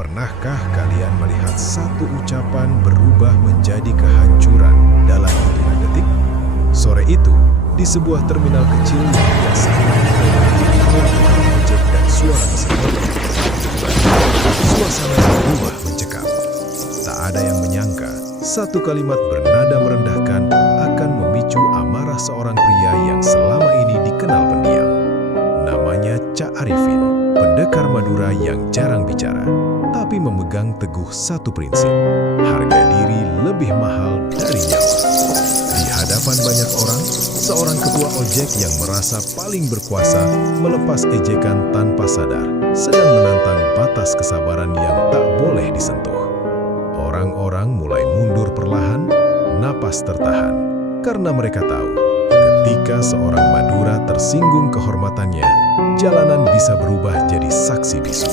Pernahkah kalian melihat satu ucapan berubah menjadi kehancuran dalam hitungan detik? Sore itu, di sebuah terminal kecil yang biasa ojek dan suara mesin motor, suasana berubah mencekam. Tak ada yang menyangka, satu kalimat bernada merendahkan akan memicu amarah seorang pria yang selama ini dikenal pendiam. Namanya Cak Arifin, pendekar Madura yang jarang bicara, tapi memegang teguh satu prinsip: harga diri lebih mahal dari nyawa. Di hadapan banyak orang, seorang ketua ojek yang merasa paling berkuasa melepas ejekan tanpa sadar, sedang menantang batas kesabaran yang tak boleh disentuh. Orang-orang mulai mundur perlahan, napas tertahan, karena mereka tahu ketika seorang Madura tersinggung kehormatannya, jalanan bisa berubah jadi saksi bisu.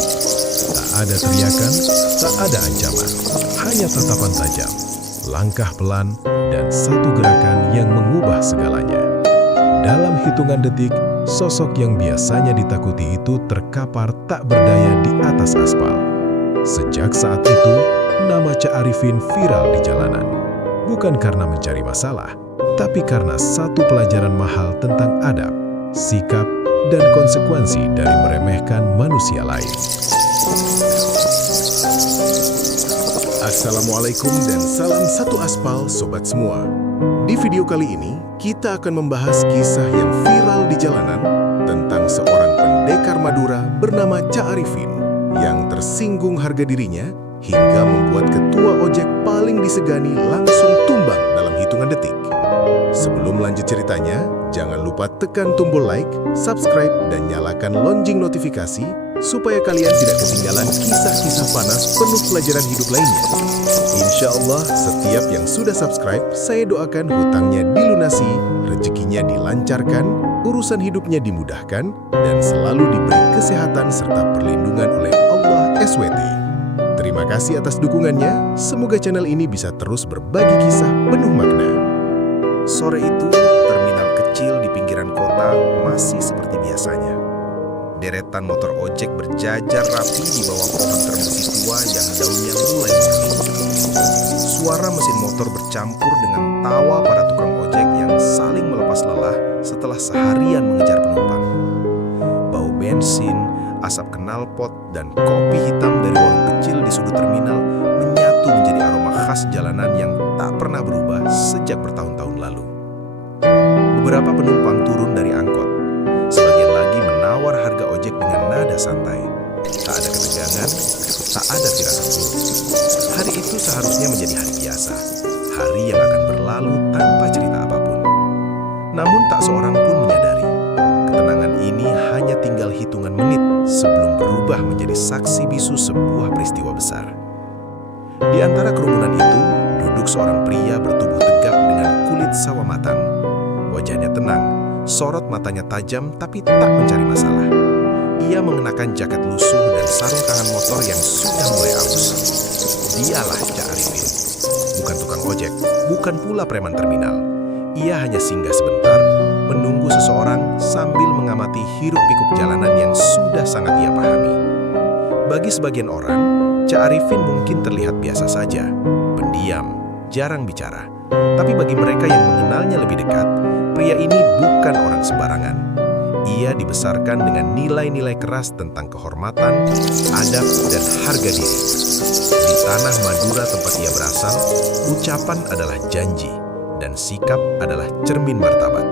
Tak ada teriakan, tak ada ancaman, hanya tatapan tajam, langkah pelan, dan satu gerakan yang mengubah segalanya. Dalam hitungan detik, sosok yang biasanya ditakuti itu terkapar tak berdaya di atas aspal. Sejak saat itu, nama Cak Arifin viral di jalanan. Bukan karena mencari masalah, tapi karena satu pelajaran mahal tentang adab, sikap, dan konsekuensi dari meremehkan manusia lain. Assalamualaikum dan salam satu aspal sobat semua. Di video kali ini, kita akan membahas kisah yang viral di jalanan tentang seorang pendekar Madura bernama Cak Arifin yang tersinggung harga dirinya hingga membuat ketua ojek paling disegani langsung tumbang dalam hitungan detik. Sebelum lanjut ceritanya, jangan lupa tekan tombol like, subscribe, dan nyalakan lonceng notifikasi supaya kalian tidak ketinggalan kisah-kisah panas penuh pelajaran hidup lainnya. Insya Allah, setiap yang sudah subscribe, saya doakan hutangnya dilunasi, rezekinya dilancarkan, urusan hidupnya dimudahkan, dan selalu diberi kesehatan serta perlindungan oleh Allah SWT. Terima kasih atas dukungannya, semoga channel ini bisa terus berbagi kisah penuh makna. Sore itu, terminal kecil di pinggiran kota masih seperti biasanya. Deretan motor ojek berjajar rapi di bawah pohon termusi tua yang daunnya mulai mengering. Suara mesin motor bercampur dengan tawa para tukang ojek yang saling melepas lelah setelah seharian mengejar penumpang. Bau bensin, asap knalpot, dan kopi hitam dari warung kecil di sudut terminal menyatu menjadi aroma khas jalanan yang tak pernah berubah sejak bertahun-tahun lalu. Beberapa penumpang turun dari angkot. Sebagian lagi menawar harga ojek dengan nada santai. Tak ada ketegangan, tak ada firasat buruk. Hari itu seharusnya menjadi hari biasa, hari yang akan berlalu tanpa cerita apapun. Namun tak seorang pun menyadari, ketenangan ini hanya tinggal hitungan menit sebelum berubah menjadi saksi bisu sebuah peristiwa besar. Di antara kerumunan itu, duduk seorang pria bertubuh tegap dengan kulit sawo matang. Wajahnya tenang, sorot matanya tajam tapi tak mencari masalah. Ia mengenakan jaket lusuh dan sarung tangan motor yang sudah mulai aus. Dialah Cak Arifin. Bukan tukang ojek, bukan pula preman terminal. Ia hanya singgah sebentar, menunggu seseorang sambil mengamati hiruk-pikuk jalanan yang sudah sangat ia pahami. Bagi sebagian orang, Cak Arifin mungkin terlihat biasa saja, pendiam, jarang bicara. Tapi bagi mereka yang mengenalnya lebih dekat, pria ini bukan orang sembarangan. Ia dibesarkan dengan nilai-nilai keras tentang kehormatan, adab, dan harga diri. Di tanah Madura tempat ia berasal, ucapan adalah janji, dan sikap adalah cermin martabat.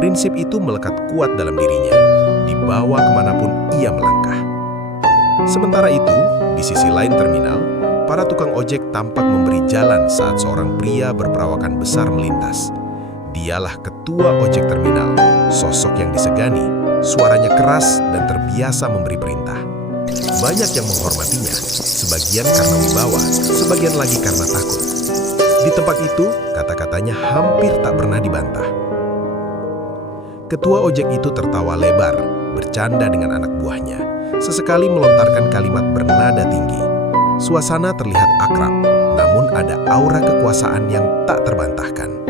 Prinsip itu melekat kuat dalam dirinya, dibawa kemanapun ia melangkah. Sementara itu, di sisi lain terminal, para tukang ojek tampak memberi jalan saat seorang pria berperawakan besar melintas. Dialah ketua ojek terminal, sosok yang disegani, suaranya keras dan terbiasa memberi perintah. Banyak yang menghormatinya, sebagian karena wibawa, sebagian lagi karena takut. Di tempat itu, kata-katanya hampir tak pernah dibantah. Ketua ojek itu tertawa lebar, bercanda dengan anak buahnya, sesekali melontarkan kalimat bernada tinggi. Suasana terlihat akrab, namun ada aura kekuasaan yang tak terbantahkan.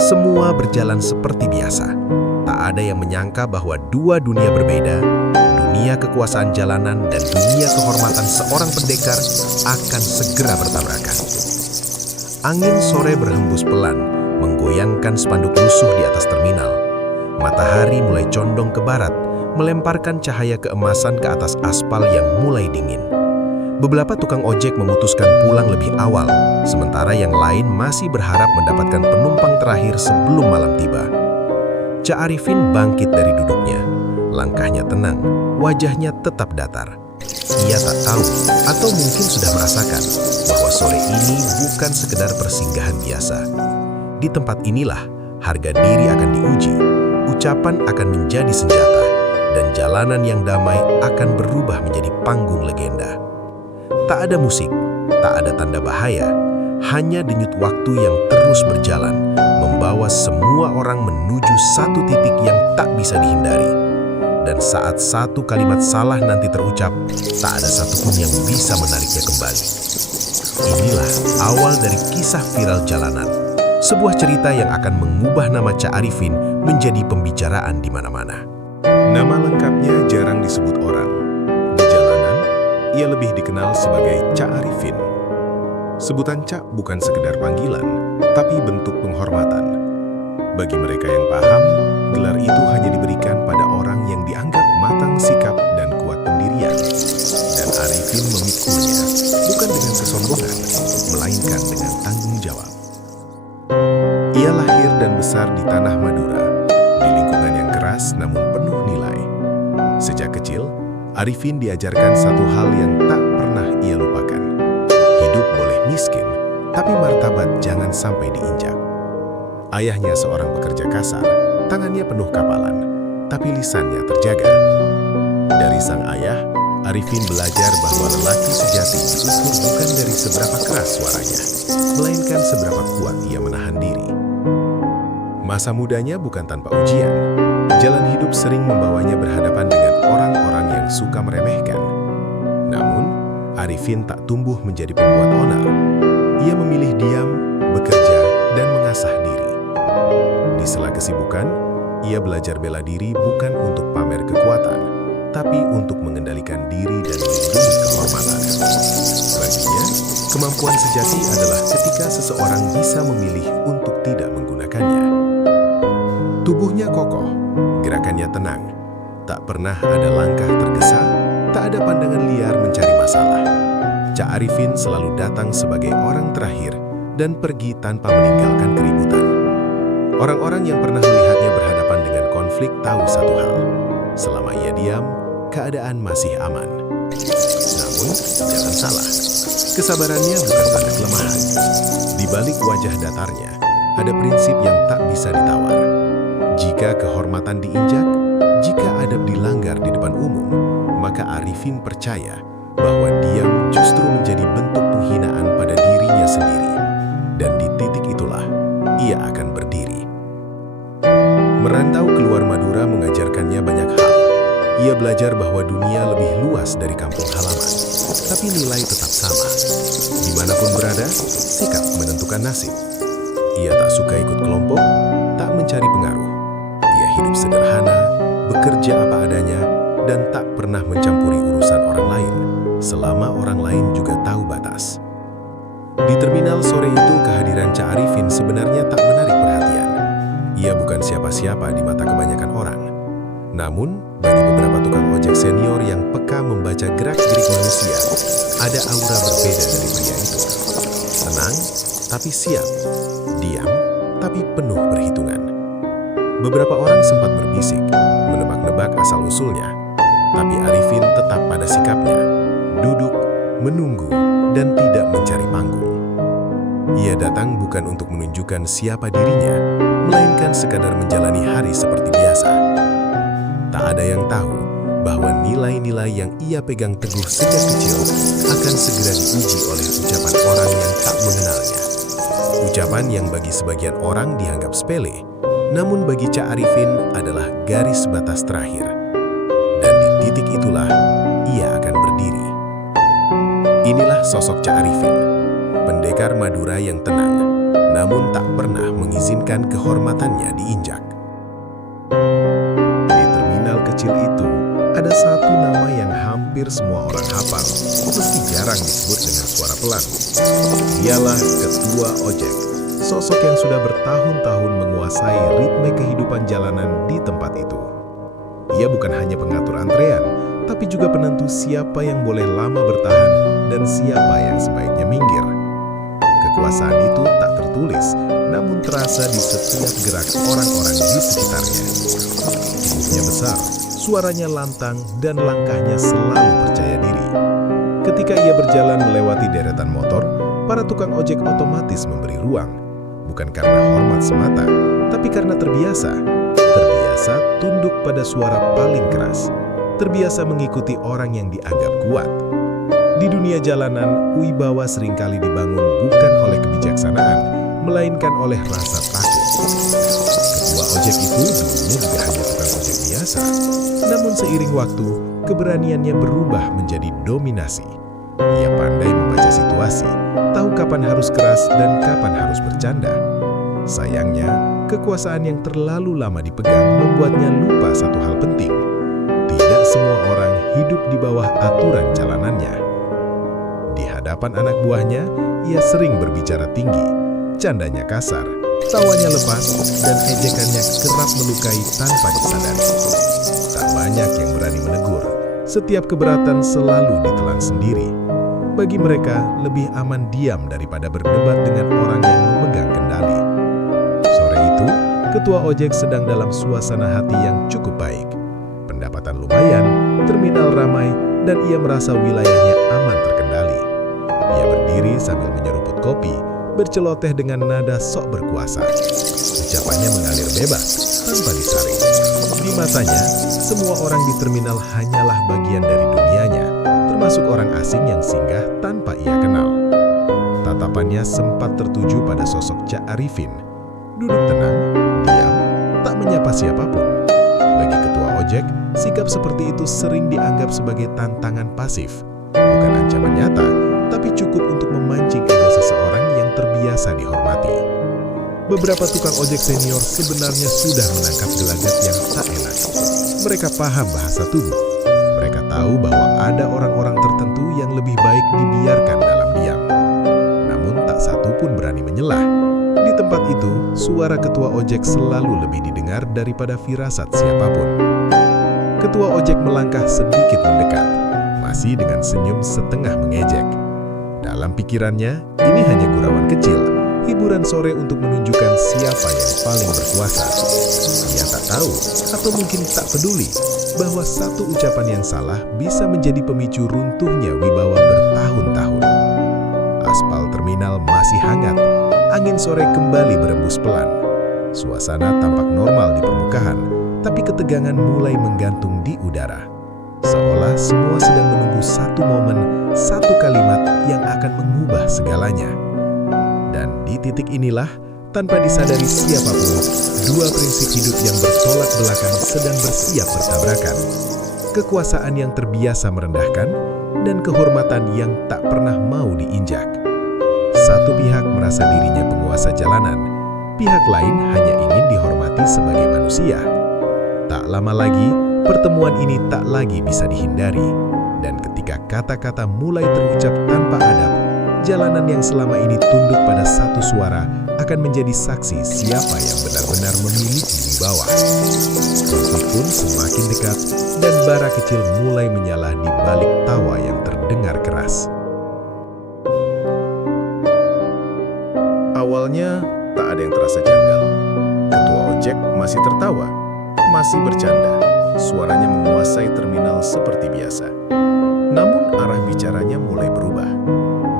Semua berjalan seperti biasa. Tak ada yang menyangka bahwa dua dunia berbeda, dunia dunia kekuasaan jalanan dan dunia kehormatan seorang pendekar akan segera bertabrakan. Angin sore berhembus pelan, menggoyangkan spanduk musuh di atas terminal. Matahari mulai condong ke barat, melemparkan cahaya keemasan ke atas aspal yang mulai dingin. Beberapa tukang ojek memutuskan pulang lebih awal, sementara yang lain masih berharap mendapatkan penumpang terakhir sebelum malam tiba. Cak Arifin bangkit dari duduknya. Langkahnya tenang, wajahnya tetap datar. Ia tak tahu, atau mungkin sudah merasakan, bahwa sore ini bukan sekedar persinggahan biasa. Di tempat inilah, harga diri akan diuji, ucapan akan menjadi senjata, dan jalanan yang damai akan berubah menjadi panggung legenda. Tak ada musik, tak ada tanda bahaya, hanya denyut waktu yang terus berjalan, membawa semua orang menuju satu titik yang tak bisa dihindari. Dan saat satu kalimat salah nanti terucap, tak ada satupun yang bisa menariknya kembali. Inilah awal dari kisah viral jalanan, sebuah cerita yang akan mengubah nama Cak Arifin menjadi pembicaraan di mana-mana. Nama lengkapnya jarang disebut orang. Di jalanan, ia lebih dikenal sebagai Cak Arifin. Sebutan Cak bukan sekedar panggilan, tapi bentuk penghormatan. Bagi mereka yang paham, gelar itu hanya diberikan pada orang yang dianggap matang sikap dan kuat pendirian. Dan Arifin memikulnya bukan dengan kesombongan, melainkan dengan tanggung jawab. Ia lahir dan besar di tanah Madura, di lingkungan yang keras namun penuh nilai. Sejak kecil, Arifin diajarkan satu hal yang tak pernah ia lupakan. Hidup boleh miskin, tapi martabat jangan sampai diinjak. Ayahnya seorang pekerja kasar, tangannya penuh kapalan, tapi lisannya terjaga. Dari sang ayah, Arifin belajar bahwa lelaki sejati diukur bukan dari seberapa keras suaranya, melainkan seberapa kuat ia menahan diri. Masa mudanya bukan tanpa ujian. Jalan hidup sering membawanya berhadapan dengan orang-orang yang suka meremehkan. Namun, Arifin tak tumbuh menjadi pembuat onar. Ia memilih diam, bekerja, dan mengasah diri. Di sela kesibukan, ia belajar bela diri bukan untuk pamer kekuatan, tapi untuk mengendalikan diri dan melindungi kehormatan. Baginya, kemampuan sejati adalah ketika seseorang bisa memilih untuk tidak menggunakannya. Tubuhnya kokoh, gerakannya tenang, tak pernah ada langkah tergesa, tak ada pandangan liar mencari masalah. Cak Arifin selalu datang sebagai orang terakhir dan pergi tanpa meninggalkan keributan. Orang-orang yang pernah melihatnya berhadapan dengan konflik tahu satu hal, selama ia diam, keadaan masih aman. Namun, jangan salah, kesabarannya bukan tanda kelemahan. Di balik wajah datarnya, ada prinsip yang tak bisa ditawar. Jika kehormatan diinjak, jika adab dilanggar di depan umum, maka Arifin percaya bahwa diam justru menjadi bentuk penghinaan pada dirinya sendiri. Dan di titik itulah, ia akan berdiri. Merantau keluar Madura mengajarkannya banyak hal. Ia belajar bahwa dunia lebih luas dari kampung halaman, tapi nilai tetap sama. Dimanapun berada, sikap menentukan nasib. Ia tak suka ikut kelompok, tak mencari pengaruh. Ia hidup sederhana, bekerja apa adanya, dan tak pernah mencampuri urusan orang lain, selama orang lain juga tahu batas. Di terminal sore itu, kehadiran Cak Arifin sebenarnya tak menarik perhatian. Ia bukan siapa-siapa di mata kebanyakan orang. Namun, bagi beberapa tukang ojek senior yang peka membaca gerak-gerik manusia, ada aura berbeda dari pria itu. Tenang, tapi siap. Diam, tapi penuh perhitungan. Beberapa orang sempat berbisik, menebak-nebak asal-usulnya. Tapi Arifin tetap pada sikapnya, duduk, menunggu, dan tidak mencari panggung. Ia datang bukan untuk menunjukkan siapa dirinya, melainkan sekadar menjalani hari seperti biasa. Tak ada yang tahu bahwa nilai-nilai yang ia pegang teguh sejak kecil akan segera diuji oleh ucapan orang yang tak mengenalnya. Ucapan yang bagi sebagian orang dianggap sepele, namun bagi Cak Arifin adalah garis batas terakhir. Dan di titik itulah ia akan berdiri. Inilah sosok Cak Arifin, pendekar Madura yang tenang, namun tak pernah mengizinkan kehormatannya diinjak. Di terminal kecil itu, ada satu nama yang hampir semua orang hafal, meski jarang disebut dengan suara pelan. Dialah Ketua Ojek, sosok yang sudah bertahun-tahun menguasai ritme kehidupan jalanan di tempat itu. Ia bukan hanya pengatur antrean, tapi juga penentu siapa yang boleh lama bertahan dan siapa yang sebaiknya minggir. Kekuasaan itu tak tertulis, namun terasa di setiap gerak orang-orang di sekitarnya. Tubuhnya besar, suaranya lantang, dan langkahnya selalu percaya diri. Ketika ia berjalan melewati deretan motor, para tukang ojek otomatis memberi ruang. Bukan karena hormat semata, tapi karena terbiasa. Terbiasa tunduk pada suara paling keras. Terbiasa mengikuti orang yang dianggap kuat. Di dunia jalanan, wibawa seringkali dibangun bukan oleh kebijaksanaan, melainkan oleh rasa takut. Ketua ojek itu dulunya juga hanya tukang ojek biasa. Namun seiring waktu, keberaniannya berubah menjadi dominasi. Ia pandai membaca situasi, tahu kapan harus keras dan kapan harus bercanda. Sayangnya, kekuasaan yang terlalu lama dipegang membuatnya lupa satu hal penting. Tidak semua orang hidup di bawah aturan jalanannya. Di hadapan anak buahnya, ia sering berbicara tinggi, candanya kasar, tawanya lepas, dan ejekannya kerap melukai tanpa disadari. Tak banyak yang berani menegur, setiap keberatan selalu ditelan sendiri. Bagi mereka, lebih aman diam daripada berdebat dengan orang yang memegang kendali. Sore itu, ketua ojek sedang dalam suasana hati yang cukup baik. Pendapatan lumayan, terminal ramai, dan ia merasa wilayahnya aman terkendali. Ia berdiri sambil menyeruput kopi, berceloteh dengan nada sok berkuasa. Ucapannya mengalir bebas, tanpa disaring. Di matanya, semua orang di terminal hanyalah bagian dari dunianya, termasuk orang asing yang singgah tanpa ia kenal. Tatapannya sempat tertuju pada sosok Cak Arifin. Duduk tenang, diam, tak menyapa siapapun. Bagi ketua ojek, sikap seperti itu sering dianggap sebagai tantangan pasif. Bukan ancaman nyata, tapi cukup untuk memancing ego seseorang yang terbiasa dihormati. Beberapa tukang ojek senior sebenarnya sudah menangkap gelagat yang tak enak. Mereka paham bahasa tubuh. Mereka tahu bahwa ada orang-orang tertentu yang lebih baik dibiarkan dalam diam. Namun tak satu pun berani menyelah. Di tempat itu, suara ketua ojek selalu lebih didengar daripada firasat siapapun. Ketua ojek melangkah sedikit mendekat, masih dengan senyum setengah mengejek. Dalam pikirannya, ini hanya gurauan kecil, hiburan sore untuk menunjukkan siapa yang paling berkuasa. Ia tak tahu, atau mungkin tak peduli, bahwa satu ucapan yang salah bisa menjadi pemicu runtuhnya wibawa bertahun-tahun. Aspal terminal masih hangat, angin sore kembali berembus pelan. Suasana tampak normal di permukaan, tapi ketegangan mulai menggantung di udara. Seolah semua sedang menunggu satu momen, satu kalimat yang akan mengubah segalanya. Dan di titik inilah, tanpa disadari siapapun, dua prinsip hidup yang bertolak belakang sedang bersiap bertabrakan. Kekuasaan yang terbiasa merendahkan, dan kehormatan yang tak pernah mau diinjak. Satu pihak merasa dirinya penguasa jalanan, pihak lain hanya ingin dihormati sebagai manusia. Tak lama lagi, pertemuan ini tak lagi bisa dihindari, dan ketika kata-kata mulai terucap tanpa adab, jalanan yang selama ini tunduk pada satu suara akan menjadi saksi siapa yang benar-benar memiliki wibawa. Konflik pun semakin dekat, dan bara kecil mulai menyala di balik tawa yang terdengar keras. Awalnya, tak ada yang terasa janggal. Ketua ojek masih tertawa, masih bercanda. Suaranya menguasai terminal seperti biasa. Namun arah bicaranya mulai berubah.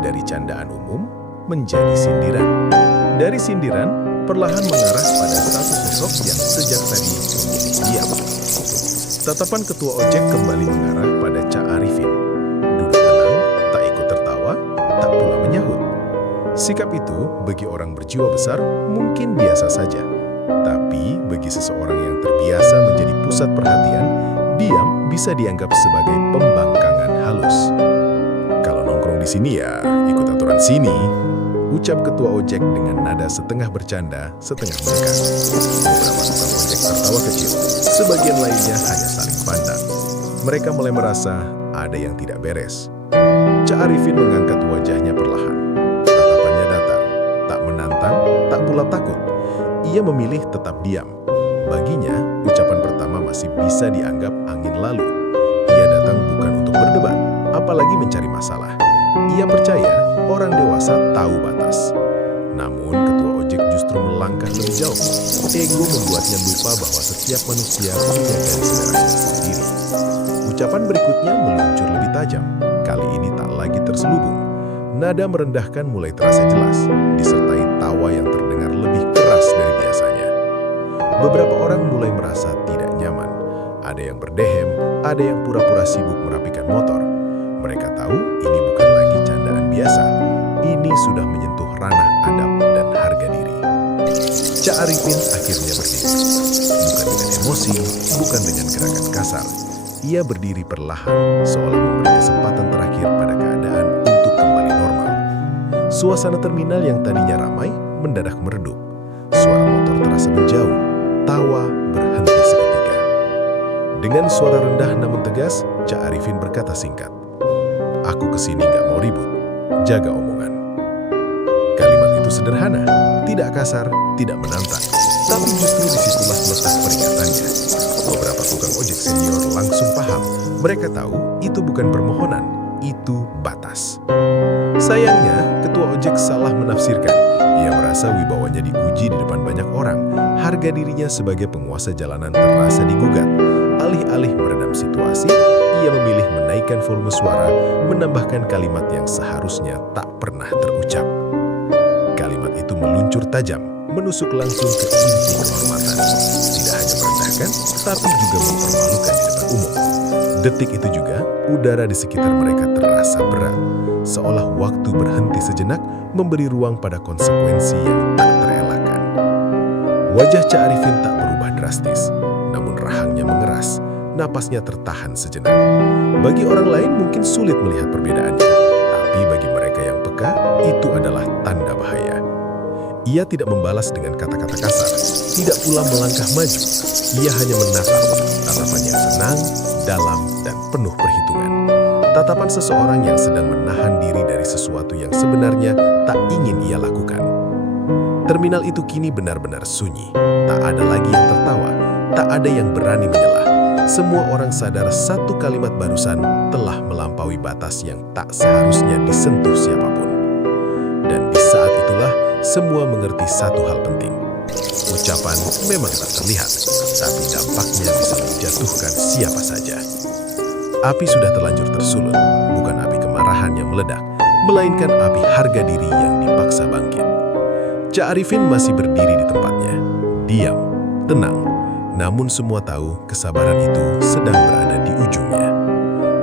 Dari candaan umum menjadi sindiran. Dari sindiran, perlahan mengarah pada satu sosok yang sejak tadi memilih diam. Tatapan ketua ojek kembali mengarah pada Cak Arifin. Duduk tenang, tak ikut tertawa, tak pula menyahut. Sikap itu bagi orang berjiwa besar mungkin biasa saja. Tapi bagi seseorang yang terbiasa menjadi pusat perhatian, diam bisa dianggap sebagai pembangkangan halus. Kalau nongkrong di sini ya, ikut aturan sini, ucap ketua ojek dengan nada setengah bercanda, setengah menekan. Beberapa tukang ojek tertawa kecil, sebagian lainnya hanya saling pandang. Mereka mulai merasa ada yang tidak beres. Cak Arifin mengangkat wajahnya perlahan. Tatapannya datar, tak menantang, tak pula takut. Ia memilih tetap diam. Baginya, ucapan pertama masih bisa dianggap angin lalu. Ia datang bukan untuk berdebat, apalagi mencari masalah. Ia percaya orang dewasa tahu batas. Namun, ketua ojek justru melangkah lebih jauh. Ego membuatnya lupa bahwa setiap manusia punya garis merahnya sendiri. Ucapan berikutnya meluncur lebih tajam. Kali ini tak lagi terselubung. Nada merendahkan mulai terasa jelas, disertai tawa yang terdengar lebih keras dari biasanya. Beberapa orang mulai merasa tidak nyaman. Ada yang berdehem, ada yang pura-pura sibuk merapikan motor. Mereka tahu ini bukan lagi candaan biasa. Ini sudah menyentuh ranah adab dan harga diri. Cak Arifin akhirnya berdiri. Bukan dengan emosi, bukan dengan gerakan kasar. Ia berdiri perlahan, seolah memberi kesempatan terakhir pada keadaan untuk kembali normal. Suasana terminal yang tadinya ramai mendadak meredup. Suara motor terasa menjauh, tawa berhenti seketika. Dengan suara rendah namun tegas, Cak Arifin berkata singkat, "Aku kesini gak mau ribut, jaga omongan." Kalimat itu sederhana, tidak kasar, tidak menantang, tapi justru disitulah letak perikatannya. Beberapa tukang ojek senior langsung paham. Mereka tahu itu bukan permohonan, itu batas. Sayangnya, ketua ojek salah menafsirkan. Ia merasa wibawanya diuji di depan banyak orang. Harga dirinya sebagai penguasa jalanan terasa digugat. Alih-alih meredam situasi, ia memilih menaikkan volume suara, menambahkan kalimat yang seharusnya tak pernah terucap. Kalimat itu meluncur tajam, menusuk langsung ke inti kehormatan. Tidak hanya merendahkan, tapi juga mempermalukan di depan umum. Detik itu juga, udara di sekitar mereka terasa berat. Seolah waktu berhenti sejenak, memberi ruang pada konsekuensi yang tak terelakkan. Wajah Cak Arifin tak berubah drastis, namun rahangnya mengeras, napasnya tertahan sejenak. Bagi orang lain mungkin sulit melihat perbedaannya, tapi bagi mereka yang peka, itu adalah tanda bahaya. Ia tidak membalas dengan kata-kata kasar, tidak pula melangkah maju. Ia hanya menatap, tatapannya tenang, dalam, dan penuh perhitungan. Tatapan seseorang yang sedang menahan diri dari sesuatu yang sebenarnya tak ingin ia lakukan. Terminal itu kini benar-benar sunyi. Tak ada lagi yang tertawa, tak ada yang berani menyelah. Semua orang sadar satu kalimat barusan telah melampaui batas yang tak seharusnya disentuh siapapun. Dan di saat itulah, semua mengerti satu hal penting. Ucapan memang tak terlihat, tapi dampaknya bisa menjatuhkan siapa saja. Api sudah terlanjur tersulut, bukan api kemarahan yang meledak, melainkan api harga diri yang dipaksa bangkit. Cak Arifin masih berdiri di tempatnya, diam, tenang, namun semua tahu kesabaran itu sedang berada di ujungnya.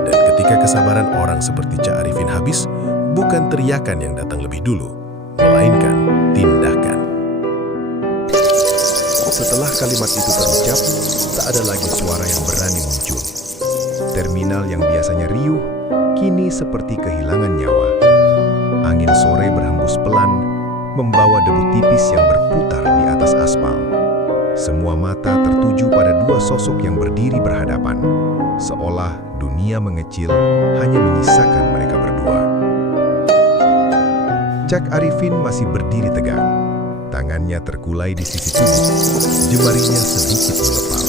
Dan ketika kesabaran orang seperti Cak Arifin habis, bukan teriakan yang datang lebih dulu, melainkan tindakan. Setelah kalimat itu terucap, tak ada lagi suara yang berani muncul. Terminal yang biasanya riuh, kini seperti kehilangan nyawa. Angin sore berhembus pelan, membawa debu tipis yang berputar di atas aspal. Semua mata tertuju pada dua sosok yang berdiri berhadapan, seolah dunia mengecil hanya menyisakan mereka berdua. Cak Arifin masih berdiri tegak. Tangannya terkulai di sisi tubuh, jemarinya sedikit mengepal.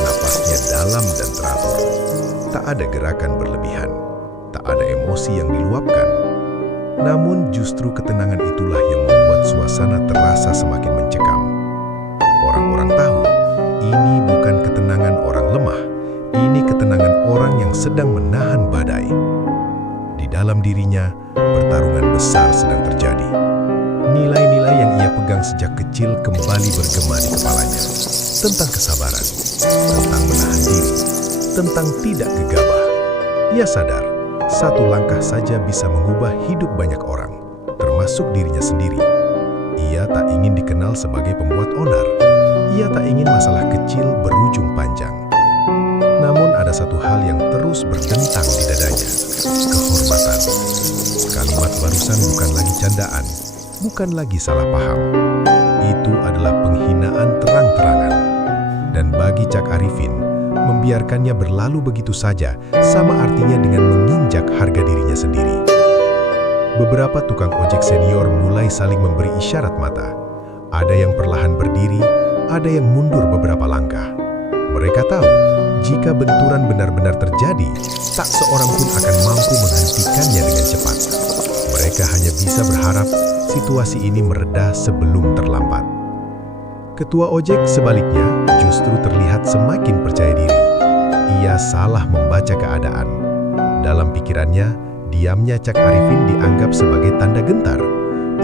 Napasnya dalam dan teratur. Tak ada gerakan berlebihan, tak ada emosi yang diluapkan. Namun justru ketenangan itulah yang membuat suasana terasa semakin mencekam. Orang-orang tahu, ini bukan ketenangan orang lemah, ini ketenangan orang yang sedang menahan badai. Di dalam dirinya, pertarungan besar sedang terjadi. Nilai-nilai yang ia pegang sejak kecil kembali bergema di kepalanya. Tentang kesabaran, tentang menahan diri, tentang tidak gegabah. Ia sadar, satu langkah saja bisa mengubah hidup banyak orang, termasuk dirinya sendiri. Ia tak ingin dikenal sebagai pembuat onar. Ia tak ingin masalah kecil berujung panjang. Namun ada satu hal yang terus berdentang di dadanya, kehormatan. Kalimat barusan bukan lagi candaan, bukan lagi salah paham. Itu adalah penghinaan terang-terangan. Dan bagi Cak Arifin, membiarkannya berlalu begitu saja sama artinya dengan menginjak harga dirinya sendiri. Beberapa tukang ojek senior mulai saling memberi isyarat mata. Ada yang perlahan berdiri, ada yang mundur beberapa langkah. Mereka tahu, jika benturan benar-benar terjadi, tak seorang pun akan mampu menghentikannya dengan cepat. Mereka hanya bisa berharap situasi ini mereda sebelum terlambat. Ketua ojek sebaliknya justru terlihat semakin percaya diri. Ia salah membaca keadaan. Dalam pikirannya, diamnya Cak Arifin dianggap sebagai tanda gentar.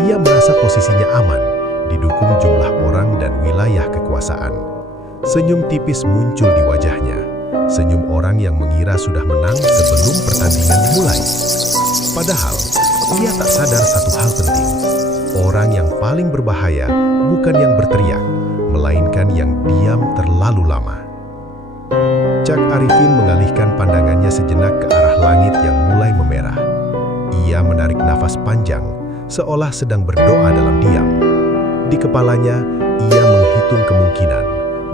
Ia merasa posisinya aman, didukung jumlah orang dan wilayah kekuasaan. Senyum tipis muncul di wajahnya. Senyum orang yang mengira sudah menang sebelum pertandingan dimulai. Padahal, ia tak sadar satu hal penting. Orang yang paling berbahaya bukan yang berteriak, melainkan yang diam terlalu lama. Cak Arifin mengalihkan pandangannya sejenak ke arah langit yang mulai memerah. Ia menarik nafas panjang, seolah sedang berdoa dalam diam. Di kepalanya, ia menghitung kemungkinan,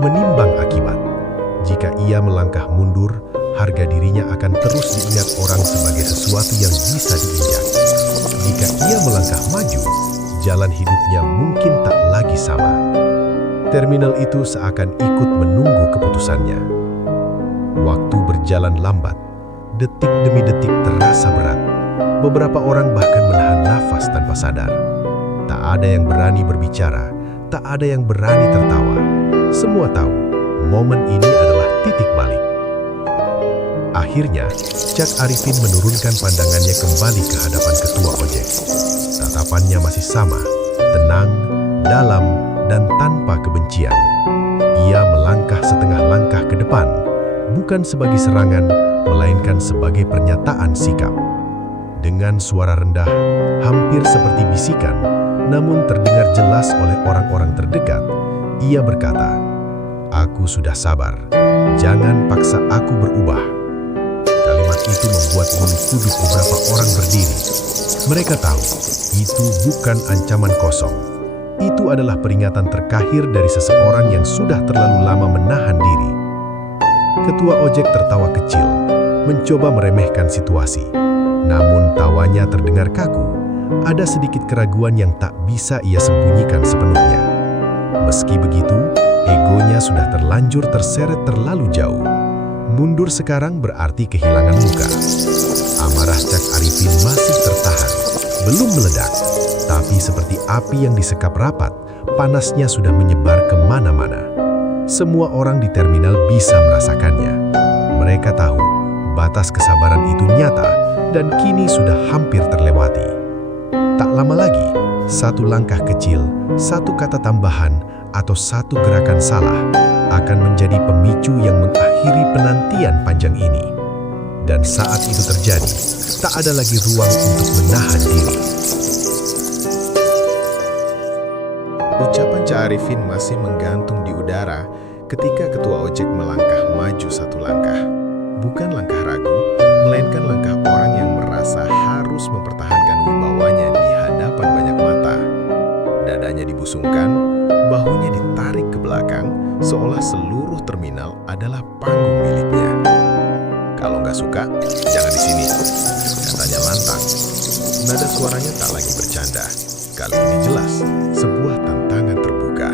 menimbang akibat. Jika ia melangkah mundur, harga dirinya akan terus diingat orang sebagai sesuatu yang bisa diinjak. Jika ia melangkah maju, jalan hidupnya mungkin tak lagi sama. Terminal itu seakan ikut menunggu keputusannya. Waktu berjalan lambat, detik demi detik terasa berat. Beberapa orang bahkan menahan nafas tanpa sadar. Tak ada yang berani berbicara, tak ada yang berani tertawa. Semua tahu, momen ini adalah titik balik. Akhirnya, Cak Arifin menurunkan pandangannya kembali ke hadapan ketua ojek. Tatapannya masih sama, tenang, dalam, dan tanpa kebencian. Ia melangkah setengah langkah ke depan, bukan sebagai serangan, melainkan sebagai pernyataan sikap. Dengan suara rendah, hampir seperti bisikan, namun terdengar jelas oleh orang-orang terdekat, ia berkata, "Aku sudah sabar, jangan paksa aku berubah." Kalimat itu membuat bulu kuduk beberapa orang berdiri. Mereka tahu, itu bukan ancaman kosong. Itu adalah peringatan terakhir dari seseorang yang sudah terlalu lama menahan diri. Ketua ojek tertawa kecil, mencoba meremehkan situasi. Namun tawanya terdengar kaku. Ada sedikit keraguan yang tak bisa ia sembunyikan sepenuhnya. Meski begitu, egonya sudah terlanjur terseret terlalu jauh. Mundur sekarang berarti kehilangan muka. Amarah Cak Arifin masih tertahan, belum meledak. Tapi seperti api yang disekap rapat, panasnya sudah menyebar kemana-mana. Semua orang di terminal bisa merasakannya. Mereka tahu, batas kesabaran itu nyata dan kini sudah hampir terlewati. Tak lama lagi, satu langkah kecil, satu kata tambahan, atau satu gerakan salah akan menjadi pemicu yang mengakhiri penantian panjang ini. Dan saat itu terjadi, tak ada lagi ruang untuk menahan diri. Ucapan Cak Arifin masih menggantung di udara ketika ketua ojek melangkah maju satu langkah. Bukan langkah ragu, melainkan langkah orang yang merasa harus mempertahankan wibawanya di hadapan banyak mata. Dadanya dibusungkan, bahunya ditarik ke belakang, seolah seluruh terminal adalah panggung miliknya. "Kalau nggak suka, jangan di sini," katanya lantang. Nada suaranya tak lagi bercanda. Kali ini jelas, sebuah tantangan terbuka.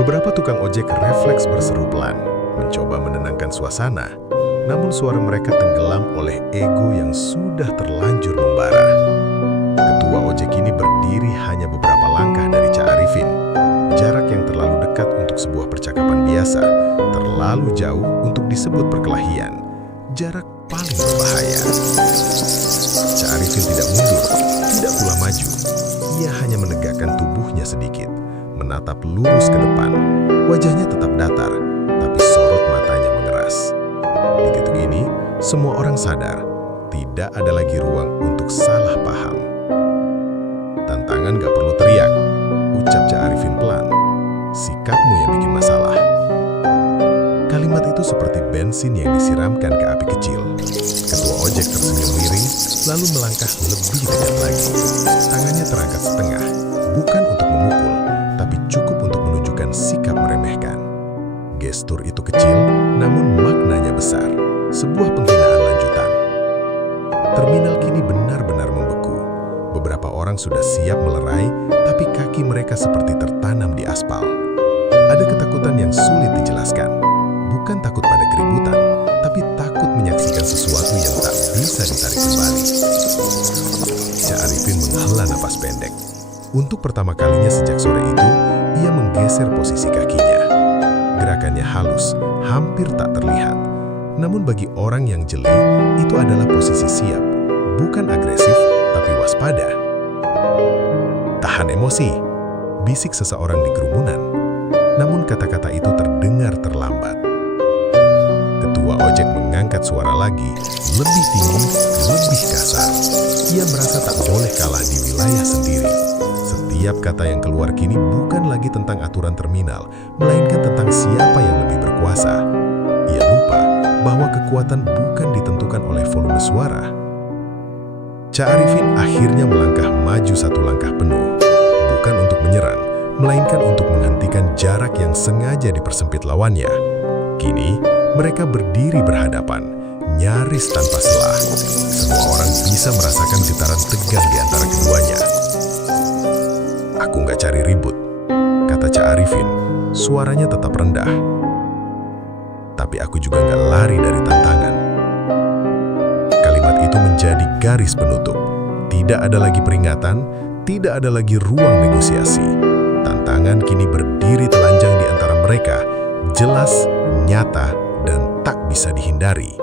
Beberapa tukang ojek refleks berseru pelan, mencoba menenangkan suasana. Namun suara mereka tenggelam oleh ego yang sudah terlanjur membara. Ketua ojek ini berdiri hanya beberapa langkah dari Cak Arifin. Jarak yang terlalu dekat untuk sebuah percakapan biasa, terlalu jauh untuk disebut perkelahian. Jarak paling berbahaya. Cak Arifin tidak mundur, tidak pula maju. Ia hanya menegakkan tubuhnya sedikit, menatap lurus ke depan. Wajahnya tetap datar, tapi sorot matanya mengeras. Di titik ini, semua orang sadar, tidak ada lagi ruang untuk salah paham. "Tantangan gak perlu teriak," ucap Cak Arifin pelan. "Sikapmu yang bikin masalah." Kalimat itu seperti bensin yang disiramkan ke api kecil. Ketua ojek tersenyum miring, lalu melangkah lebih dekat lagi. Tangannya terangkat setengah, bukan untuk memukul, tapi cukup untuk menunjukkan sikap meremehkan. Gestur itu kecil, namun besar, sebuah penghinaan lanjutan. Terminal kini benar-benar membeku. Beberapa orang sudah siap melerai, tapi kaki mereka seperti tertanam di aspal. Ada ketakutan yang sulit dijelaskan. Bukan takut pada keributan, tapi takut menyaksikan sesuatu yang tak bisa ditarik kembali. Cak Arifin menghela napas pendek. Untuk pertama kalinya sejak sore itu, ia menggeser posisi kakinya. Gerakannya halus, hampir tak terlihat. Namun bagi orang yang jeli, itu adalah posisi siap. Bukan agresif, tapi waspada. Tahan emosi, bisik seseorang di kerumunan. Namun kata-kata itu terdengar terlambat. Ketua ojek mengangkat suara lagi, lebih tinggi, lebih kasar. Ia merasa tak boleh kalah di wilayah sendiri. Setiap kata yang keluar kini bukan lagi tentang aturan terminal, melainkan tentang siapa yang lebih berkuasa. Ia lupa bahwa kekuatan bukan ditentukan oleh volume suara. Cak Arifin akhirnya melangkah maju satu langkah penuh, bukan untuk menyerang, melainkan untuk menghentikan jarak yang sengaja dipersempit lawannya. Kini, mereka berdiri berhadapan, nyaris tanpa celah. Semua orang bisa merasakan getaran tegang di antara keduanya. "Aku nggak cari ribut," kata Cak Arifin. Suaranya tetap rendah. "Tapi aku juga nggak lari dari tantangan." Kalimat itu menjadi garis penutup. Tidak ada lagi peringatan, tidak ada lagi ruang negosiasi. Tantangan kini berdiri telanjang di antara mereka, jelas, nyata, dan tak bisa dihindari.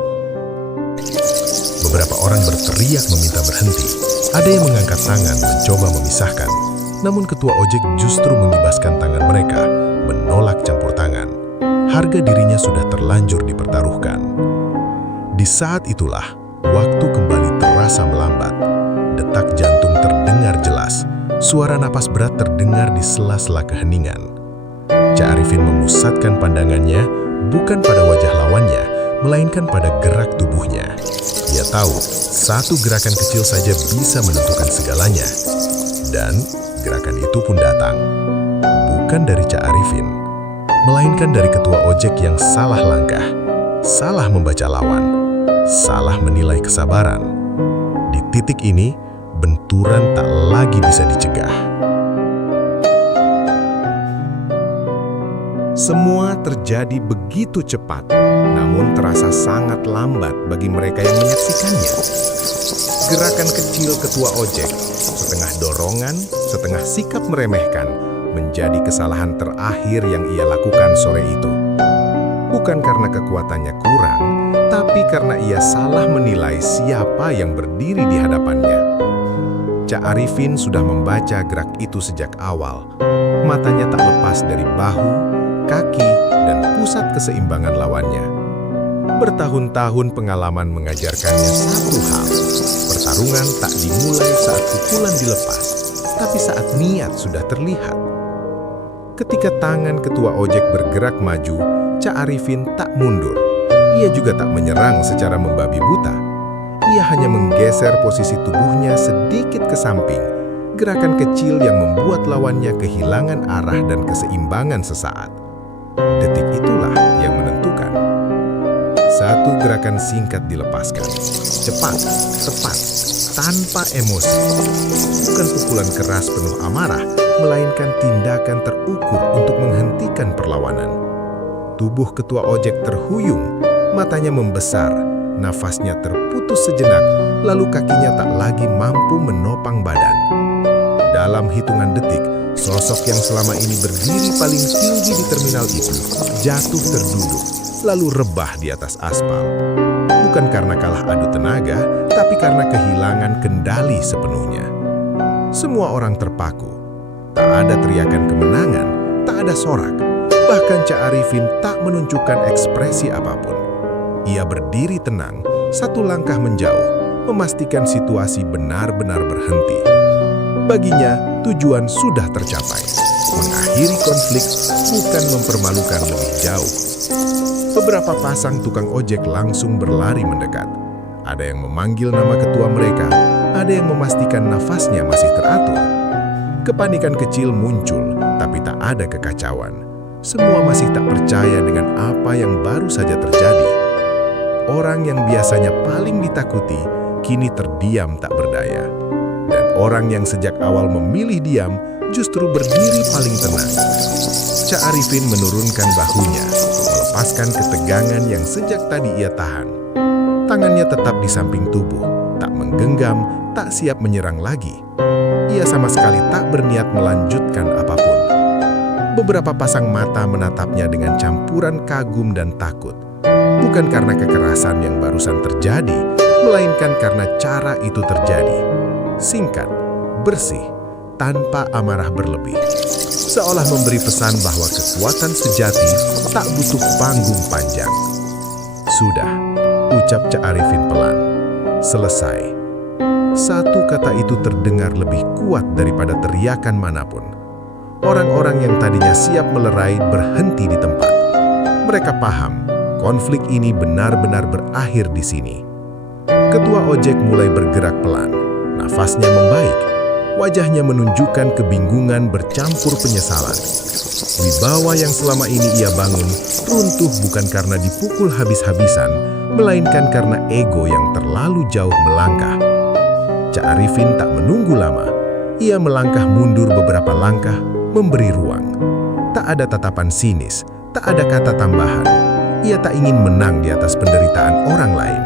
Beberapa orang berteriak meminta berhenti. Ada yang mengangkat tangan mencoba memisahkan. Namun ketua ojek justru mengibaskan tangan mereka, menolak campur tangan. Harga dirinya sudah terlanjur dipertaruhkan. Di saat itulah, waktu kembali terasa melambat. Detak jantung terdengar jelas. Suara napas berat terdengar di sela-sela keheningan. Cak Arifin memusatkan pandangannya bukan pada wajah lawannya, melainkan pada gerak tubuhnya. Ia tahu, satu gerakan kecil saja bisa menentukan segalanya. Dan gerakan itu pun datang. Bukan dari Cak Arifin, melainkan dari ketua ojek yang salah langkah, salah membaca lawan, salah menilai kesabaran. Di titik ini, benturan tak lagi bisa dicegah. Semua terjadi begitu cepat, namun terasa sangat lambat bagi mereka yang menyaksikannya. Gerakan kecil ketua ojek, setengah dorongan, setengah sikap meremehkan, menjadi kesalahan terakhir yang ia lakukan sore itu. Bukan karena kekuatannya kurang, tapi karena ia salah menilai siapa yang berdiri di hadapannya. Cak Arifin sudah membaca gerak itu sejak awal. Matanya tak lepas dari bahu, kaki, dan pusat keseimbangan lawannya. Bertahun-tahun pengalaman mengajarkannya satu hal. Pertarungan tak dimulai saat pukulan dilepas, tapi saat niat sudah terlihat. Ketika tangan ketua ojek bergerak maju, Cak Arifin tak mundur. Ia juga tak menyerang secara membabi buta. Ia hanya menggeser posisi tubuhnya sedikit ke samping, gerakan kecil yang membuat lawannya kehilangan arah dan keseimbangan sesaat. Detik itulah yang menentukan. Satu gerakan singkat dilepaskan, cepat, tepat, tanpa emosi. Bukan pukulan keras penuh amarah, melainkan tindakan terukur untuk menghentikan perlawanan. Tubuh ketua ojek terhuyung, matanya membesar, nafasnya terputus sejenak, lalu kakinya tak lagi mampu menopang badan. Dalam hitungan detik, sosok yang selama ini berdiri paling tinggi di terminal itu jatuh terduduk, lalu rebah di atas aspal. Bukan karena kalah adu tenaga, tapi karena kehilangan kendali sepenuhnya. Semua orang terpaku. Tak ada teriakan kemenangan, tak ada sorak. Bahkan Cak Arifin tak menunjukkan ekspresi apapun. Ia berdiri tenang, satu langkah menjauh, memastikan situasi benar-benar berhenti. Baginya, tujuan sudah tercapai. Mengakhiri konflik, bukan mempermalukan lebih jauh. Beberapa pasang tukang ojek langsung berlari mendekat. Ada yang memanggil nama ketua mereka, ada yang memastikan nafasnya masih teratur. Kepanikan kecil muncul, tapi tak ada kekacauan. Semua masih tak percaya dengan apa yang baru saja terjadi. orang yang biasanya paling ditakuti kini terdiam tak berdaya. Dan orang yang sejak awal memilih diam justru berdiri paling tenang. Cak Arifin menurunkan bahunya, melepaskan ketegangan yang sejak tadi ia tahan. Tangannya tetap di samping tubuh, tak menggenggam, tak siap menyerang lagi. Ia sama sekali tak berniat melanjutkan apapun. Beberapa pasang mata menatapnya dengan campuran kagum dan takut. Bukan karena kekerasan yang barusan terjadi, melainkan karena cara itu terjadi. Singkat, bersih, tanpa amarah berlebih. Seolah memberi pesan bahwa kekuatan sejati tak butuh panggung panjang. Sudah, ucap Cak Arifin pelan. Selesai. Satu kata itu terdengar lebih kuat daripada teriakan manapun. Orang-orang yang tadinya siap melerai berhenti di tempat. Mereka paham, konflik ini benar-benar berakhir di sini. Ketua ojek mulai bergerak pelan. Nafasnya membaik. Wajahnya menunjukkan kebingungan bercampur penyesalan. Wibawa yang selama ini ia bangun runtuh bukan karena dipukul habis-habisan, melainkan karena ego yang terlalu jauh melangkah. Cak Arifin tak menunggu lama. Ia melangkah mundur beberapa langkah, memberi ruang. Tak ada tatapan sinis, tak ada kata tambahan. Ia tak ingin menang di atas penderitaan orang lain.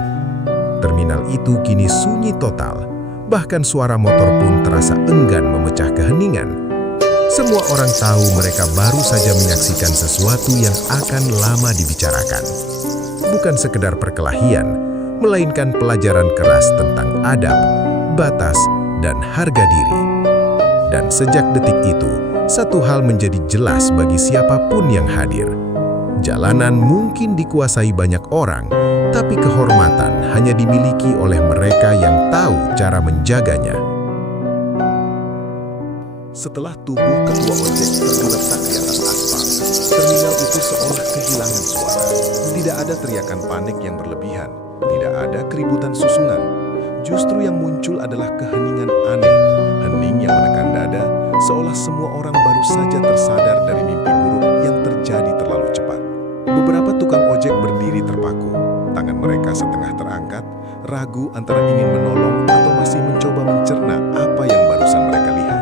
Terminal itu kini sunyi total. Bahkan suara motor pun terasa enggan memecah keheningan. Semua orang tahu mereka baru saja menyaksikan sesuatu yang akan lama dibicarakan. Bukan sekedar perkelahian, melainkan pelajaran keras tentang adab, batas, dan harga diri. Dan sejak detik itu, satu hal menjadi jelas bagi siapapun yang hadir. Jalanan mungkin dikuasai banyak orang, tapi kehormatan hanya dimiliki oleh mereka yang tahu cara menjaganya. Setelah tubuh ketua ojek tergeletak di atas aspal, terminal itu seolah kehilangan suara. Tidak ada teriakan panik yang berlebihan, tidak ada keributan susunan. Justru yang muncul adalah keheningan aneh, hening yang menekan dada, seolah semua orang baru saja tersadar dari mimpi buruk yang terjadi terlalu cepat. Beberapa tukang ojek berdiri terpaku, tangan mereka setengah terangkat, ragu antara ingin menolong atau masih mencoba mencerna apa yang barusan mereka lihat.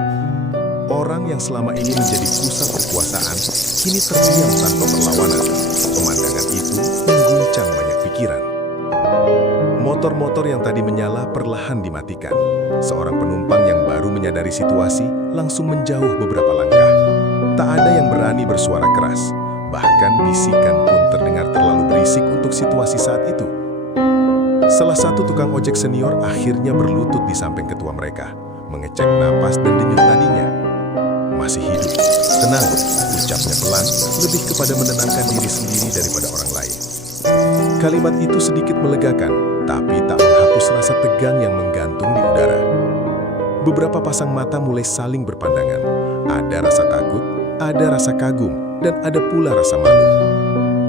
Orang yang selama ini menjadi pusat kekuasaan, kini terdiam tanpa perlawanan. Pemandangan itu mengguncang banyak pikiran. Motor-motor yang tadi menyala perlahan dimatikan. Seorang penumpang yang baru menyadari situasi langsung menjauh beberapa langkah. Tak ada yang berani bersuara keras. Bahkan bisikan pun terdengar terlalu berisik untuk situasi saat itu. Salah satu tukang ojek senior akhirnya berlutut di samping ketua mereka, mengecek napas dan denyut nadinya. Masih hidup, tenang, ucapnya pelan, lebih kepada menenangkan diri sendiri daripada orang lain. Kalimat itu sedikit melegakan, tapi tak menghapus rasa tegang yang menggantung di udara. Beberapa pasang mata mulai saling berpandangan. Ada rasa takut, ada rasa kagum, dan ada pula rasa malu.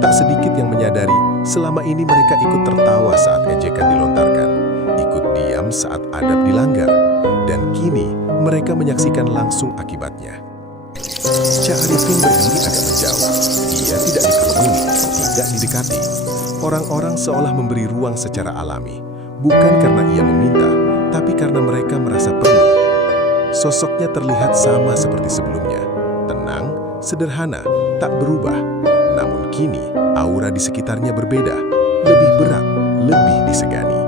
Tak sedikit yang menyadari, selama ini mereka ikut tertawa saat ejekan dilontarkan, ikut diam saat adab dilanggar, dan kini mereka menyaksikan langsung akibatnya. Cak Arifin berdiri agak menjauh. Ia tidak dikerumuni, tidak didekati. Orang-orang seolah memberi ruang secara alami, bukan karena ia meminta, tapi karena mereka merasa perlu. Sosoknya terlihat sama seperti sebelumnya, tenang, sederhana, tak berubah. Namun kini, aura di sekitarnya berbeda, lebih berat, lebih disegani.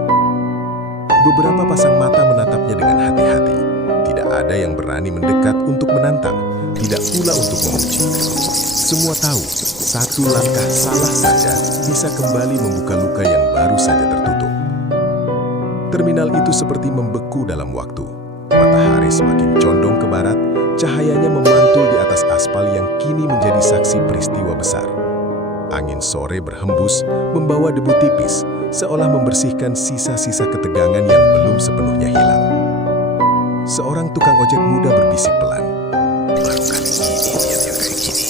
Beberapa pasang mata menatapnya dengan hati-hati. Tidak ada yang berani mendekat untuk menantang, tidak pula untuk memuji. Semua tahu, satu langkah salah saja bisa kembali membuka luka yang baru saja tertutup. Terminal itu seperti membeku dalam waktu. Matahari semakin condong ke barat, cahayanya memantul di atas aspal yang kini menjadi saksi peristiwa besar. Angin sore berhembus, membawa debu tipis, seolah membersihkan sisa-sisa ketegangan yang belum sepenuhnya hilang. Seorang tukang ojek muda berbisik pelan. Baru kali ini lihat yang kayak gini.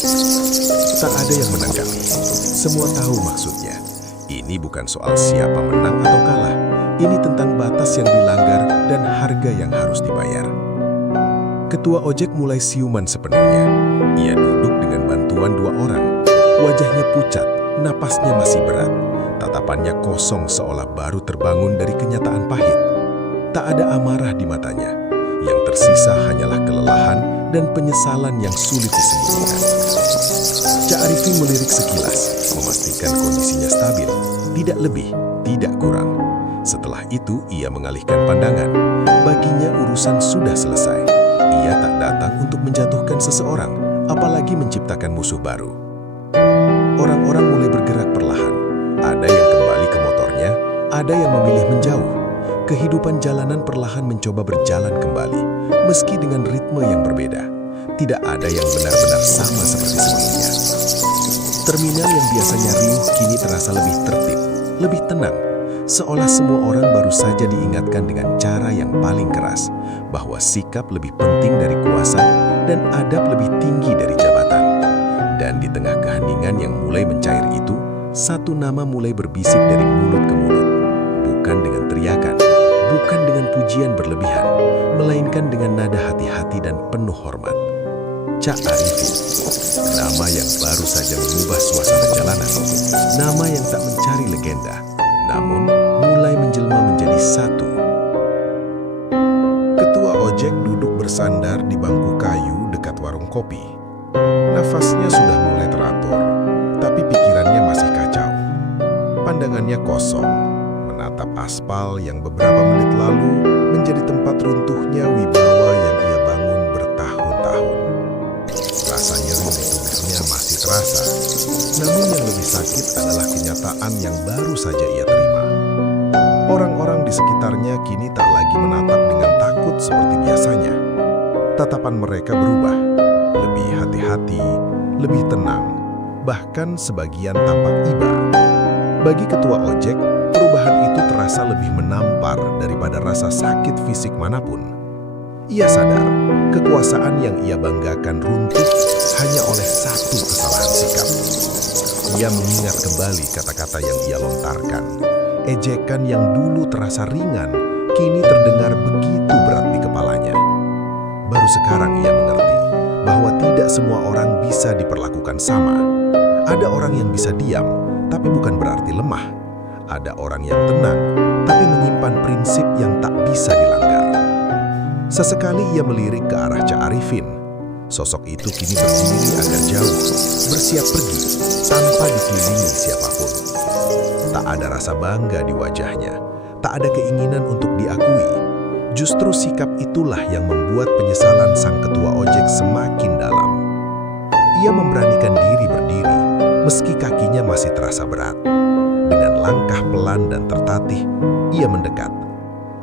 Tak ada yang menanggapi. Semua tahu maksudnya. Ini bukan soal siapa menang atau kalah. Ini tentang batas yang dilanggar dan harga yang harus dibayar. Ketua ojek mulai siuman sepenuhnya. Ia duduk dengan bantuan dua orang. Wajahnya pucat, napasnya masih berat. Tatapannya kosong seolah baru terbangun dari kenyataan pahit. Tak ada amarah di matanya. Yang tersisa hanyalah kelelahan dan penyesalan yang sulit disembunyikan. Cak Arifin melirik sekilas, memastikan kondisinya stabil, tidak lebih, tidak kurang. Setelah itu, ia mengalihkan pandangan. Baginya urusan sudah selesai. Ia tak datang untuk menjatuhkan seseorang, apalagi menciptakan musuh baru. Orang-orang mulai bergerak perlahan. Ada yang kembali ke motornya, ada yang memilih menjauh. Kehidupan jalanan perlahan mencoba berjalan kembali, meski dengan ritme yang berbeda. Tidak ada yang benar-benar sama seperti sebelumnya. Terminal yang biasanya riuh kini terasa lebih tertib, lebih tenang. Seolah semua orang baru saja diingatkan dengan cara yang paling keras, bahwa sikap lebih penting dari kuasa dan adab lebih tinggi dari jabatan. Dan di tengah keheningan yang mulai mencair itu, satu nama mulai berbisik dari mulut ke mulut. Bukan dengan teriakan, bukan dengan pujian berlebihan, melainkan dengan nada hati-hati dan penuh hormat. Cak Arifin, nama yang baru saja mengubah suasana jalanan, nama yang tak mencari legenda, namun mulai menjelma menjadi satu. Ketua ojek duduk bersandar di bangku kayu dekat warung kopi. Nafasnya sudah mulai teratur, tapi pikirannya masih kacau. Pandangannya kosong, menatap aspal yang beberapa menit lalu menjadi tempat runtuhnya wibawa yang ia bangun bertahun-tahun. Rasa nyeri di tubuhnya masih terasa, namun yang lebih sakit adalah kenyataan yang baru saja ia terima. Orang-orang di sekitarnya kini tak lagi menatap dengan takut seperti biasanya. Tatapan mereka berubah, lebih hati-hati, lebih tenang, bahkan sebagian tampak iba. Bagi ketua ojek, perubahan itu terasa lebih menampar daripada rasa sakit fisik manapun. Ia sadar, kekuasaan yang ia banggakan runtuh hanya oleh satu kesalahan sikap. Ia mengingat kembali kata-kata yang ia lontarkan. Ejekan yang dulu terasa ringan, kini terdengar begitu berat di kepalanya. Baru sekarang ia mengerti bahwa tidak semua orang bisa diperlakukan sama. Ada orang yang bisa diam, tapi bukan berarti lemah. Ada orang yang tenang, tapi menyimpan prinsip yang tak bisa dilanggar. Sesekali ia melirik ke arah Cak Arifin. Sosok itu kini berdiri agak jauh, bersiap pergi, tanpa dikelilingi siapapun. Tak ada rasa bangga di wajahnya, tak ada keinginan untuk diakui. Justru sikap itulah yang membuat penyesalan sang ketua ojek semakin dalam. Ia memberanikan diri berdiri, meski kakinya masih terasa berat. Dengan langkah pelan dan tertatih, ia mendekat.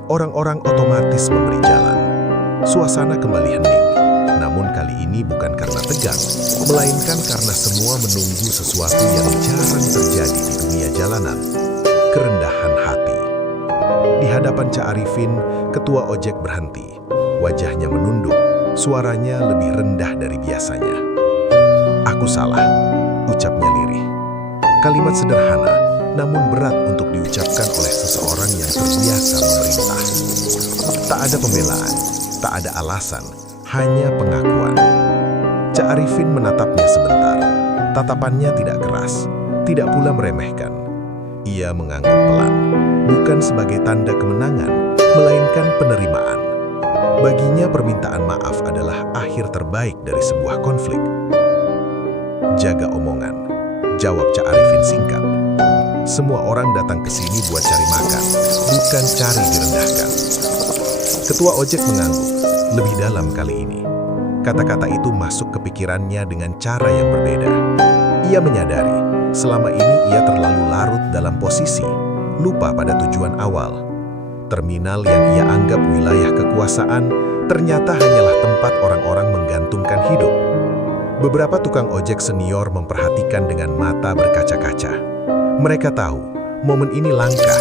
Orang-orang otomatis memberi jalan. Suasana kembali hening, namun kali ini bukan karena tegang, melainkan karena semua menunggu sesuatu yang jarang terjadi di dunia jalanan, kerendahan hati. Di hadapan Cak Arifin, ketua ojek berhenti. Wajahnya menunduk, suaranya lebih rendah dari biasanya. "Aku salah," ucapnya lirih. Kalimat sederhana, namun berat untuk diucapkan oleh seseorang yang terbiasa memerintah. Tak ada pembelaan, tak ada alasan, hanya pengakuan. Cak Arifin menatapnya sebentar. Tatapannya tidak keras, tidak pula meremehkan. Ia mengangguk pelan, bukan sebagai tanda kemenangan, melainkan penerimaan. Baginya permintaan maaf adalah akhir terbaik dari sebuah konflik. "Jaga omongan," jawab Cak Arifin singkat. "Semua orang datang ke sini buat cari makan, bukan cari direndahkan." Ketua ojek mengangguk, lebih dalam kali ini. Kata-kata itu masuk ke pikirannya dengan cara yang berbeda. Ia menyadari, selama ini ia terlalu larut dalam posisi, lupa pada tujuan awal. Terminal yang ia anggap wilayah kekuasaan, ternyata hanyalah tempat orang-orang menggantungkan hidup. Beberapa tukang ojek senior memperhatikan dengan mata berkaca-kaca. Mereka tahu, momen ini langka,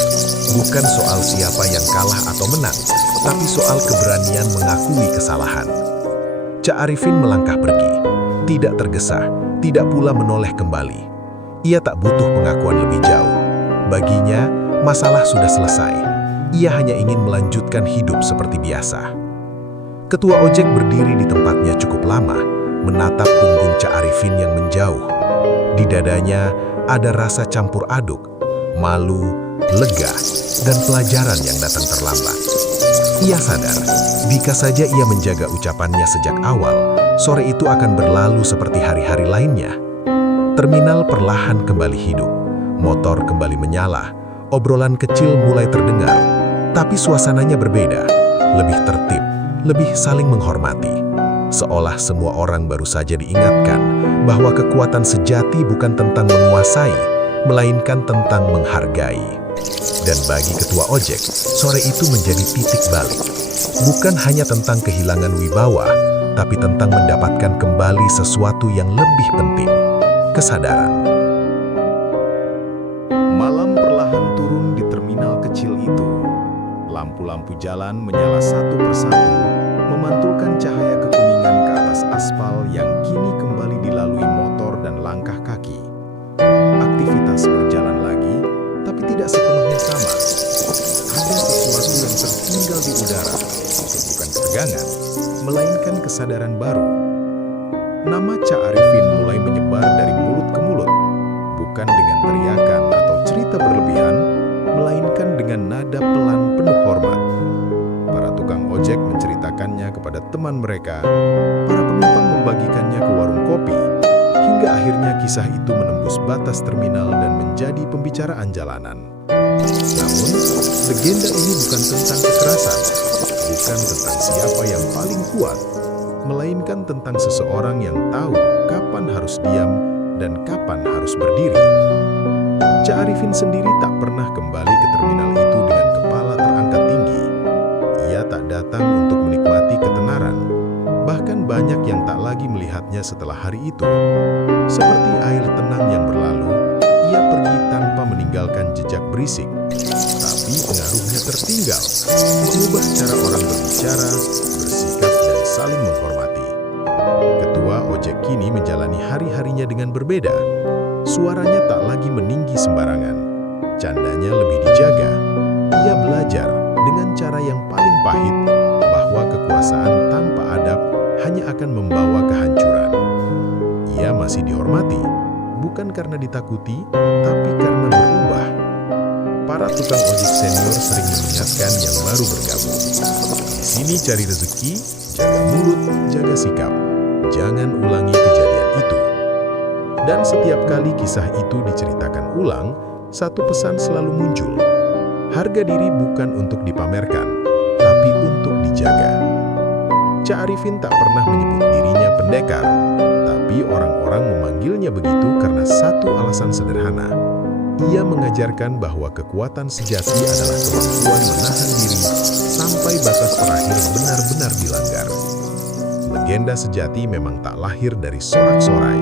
bukan soal siapa yang kalah atau menang, tapi soal keberanian mengakui kesalahan. Cak Arifin melangkah pergi, tidak tergesa, tidak pula menoleh kembali. Ia tak butuh pengakuan lebih jauh. Baginya, masalah sudah selesai. Ia hanya ingin melanjutkan hidup seperti biasa. Ketua ojek berdiri di tempatnya cukup lama, menatap punggung Cak Arifin yang menjauh. Di dadanya ada rasa campur aduk, malu, lega, dan pelajaran yang datang terlambat. Ia sadar, jika saja ia menjaga ucapannya sejak awal, sore itu akan berlalu seperti hari-hari lainnya. Terminal perlahan kembali hidup, motor kembali menyala, obrolan kecil mulai terdengar, tapi suasananya berbeda, lebih tertib, lebih saling menghormati. Seolah semua orang baru saja diingatkan bahwa kekuatan sejati bukan tentang menguasai, melainkan tentang menghargai. Dan bagi ketua ojek, sore itu menjadi titik balik. Bukan hanya tentang kehilangan wibawa, tapi tentang mendapatkan kembali sesuatu yang lebih penting, kesadaran. Malam perlahan turun di terminal kecil itu. Lampu-lampu jalan menyala satu persatu, memantulkan cahaya kekuningan ke atas aspal yang kini kembali dilalui motor dan langkah kaki. Aktivitas berjalan lagi, tapi tidak sepenuhnya sama. Ada sesuatu yang tertinggal di udara, bukan ketegangan, melainkan kesadaran baru. Nama Cak Arifin mulai menyebar dari mulut ke mulut, bukan dengan teriakan atau cerita berlebihan, melainkan dengan nada pelan penuh hormat. Para tukang ojek menceritakannya kepada teman mereka, para penumpang membagikannya ke warung kopi, hingga akhirnya kisah itu menembus batas terminal dan menjadi pembicaraan jalanan. Namun, legenda ini bukan tentang kekerasan, bukan tentang siapa yang paling kuat, melainkan tentang seseorang yang tahu kapan harus diam dan kapan harus berdiri. Cak Arifin sendiri tak pernah kembali ke terminal itu dengan kepala terangkat tinggi. Ia tak datang untuk menikmati ketenaran. Bahkan banyak yang tak lagi melihatnya setelah hari itu. Seperti air tenang yang berlalu, ia pergi tanpa meninggalkan jejak berisik. Tapi pengaruhnya tertinggal, mengubah cara orang berbicara, bersikap, dan saling menghormati. Ketua ojek kini menjalani hari-harinya dengan berbeda. Suaranya tak lagi meninggi sembarangan. Candanya lebih dijaga. Ia belajar dengan cara yang paling pahit bahwa kekuasaan tanpa adab hanya akan membawa kehancuran. Ia masih dihormati, bukan karena ditakuti, tapi karena berubah. Para tukang ojek senior sering mengingatkan yang baru bergabung. Di sini cari rezeki, jaga mulut, jaga sikap. Jangan ulangi kejadian itu. Dan setiap kali kisah itu diceritakan ulang, satu pesan selalu muncul. Harga diri bukan untuk dipamerkan, tapi untuk dijaga. Cak Arifin tak pernah menyebut dirinya pendekar, tapi orang-orang memanggilnya begitu karena satu alasan sederhana. Ia mengajarkan bahwa kekuatan sejati adalah kemampuan menahan diri sampai batas terakhir benar-benar dilanggar. Legenda sejati memang tak lahir dari sorak-sorai.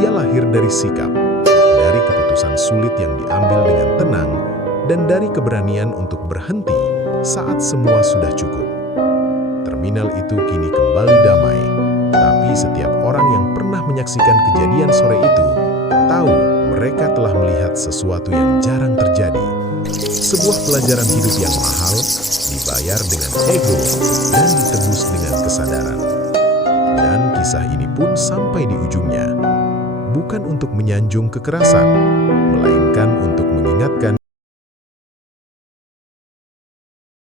Ia lahir dari sikap, dari keputusan sulit yang diambil dengan tenang, dan dari keberanian untuk berhenti saat semua sudah cukup. Terminal itu kini kembali damai, tapi setiap orang yang pernah menyaksikan kejadian sore itu tahu mereka telah melihat sesuatu yang jarang terjadi. Sebuah pelajaran hidup yang mahal, dibayar dengan ego, dan ditebus dengan kesadaran. Dan kisah ini pun sampai di ujungnya. Bukan untuk menyanjung kekerasan, melainkan untuk mengingatkan